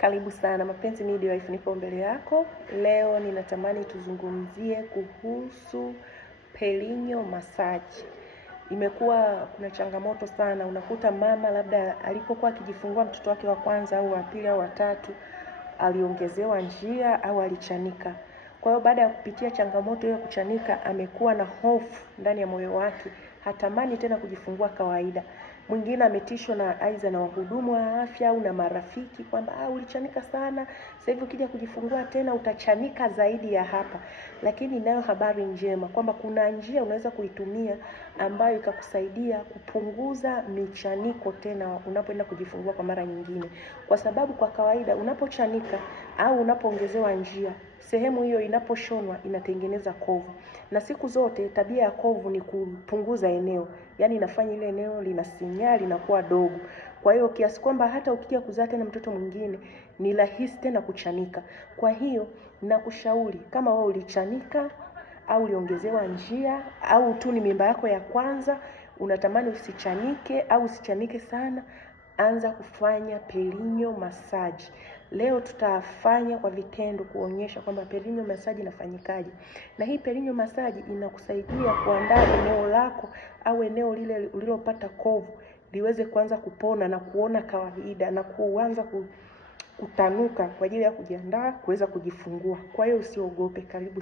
Karibu sana Mapenzi Midwife, nipo mbele yako. Leo ninatamani tuzungumzie kuhusu perineal massage. Imekuwa kuna changamoto sana, unakuta mama labda alipokuwa akijifungua mtoto wake wa kwanza au wa pili au wa tatu aliongezewa njia au alichanika. Kwa hiyo baada ya kupitia changamoto hiyo kuchanika, amekuwa na hofu ndani ya moyo wake, hatamani tena kujifungua kawaida. Mwingine ametishwa na aidha na wahudumu wa afya au na marafiki kwamba ulichanika sana, sasa hivi ukija kujifungua tena utachanika zaidi ya hapa. Lakini nayo habari njema kwamba kuna njia unaweza kuitumia ambayo ikakusaidia kupunguza michaniko tena unapoenda kujifungua kwa mara nyingine. Kwa sababu kwa kawaida unapochanika au unapoongezewa njia, sehemu hiyo inaposhonwa inatengeneza kovu. Na siku zote tabia ya kovu ni kupunguza eneo. Yaani inafanya ile eneo linasinyaa, linakuwa dogo. Kwa hiyo kiasi kwamba hata ukija kuzaa tena mtoto mwingine ni rahisi tena kuchanika. Kwa hiyo nakushauri kama wewe ulichanika au uliongezewa njia au tu ni mimba yako ya kwanza unatamani usichanike au usichanike sana, anza kufanya perineal massage. Leo tutafanya kwa vitendo kuonyesha kwamba perineal massage inafanyikaje. Na hii perineal massage inakusaidia kuandaa eneo lako au eneo lile ulilopata kovu liweze kuanza kupona na kuona kawaida na kuanza kutanuka kwa ajili ya kujiandaa kuweza kujifungua. Kwa hiyo usiogope, karibu.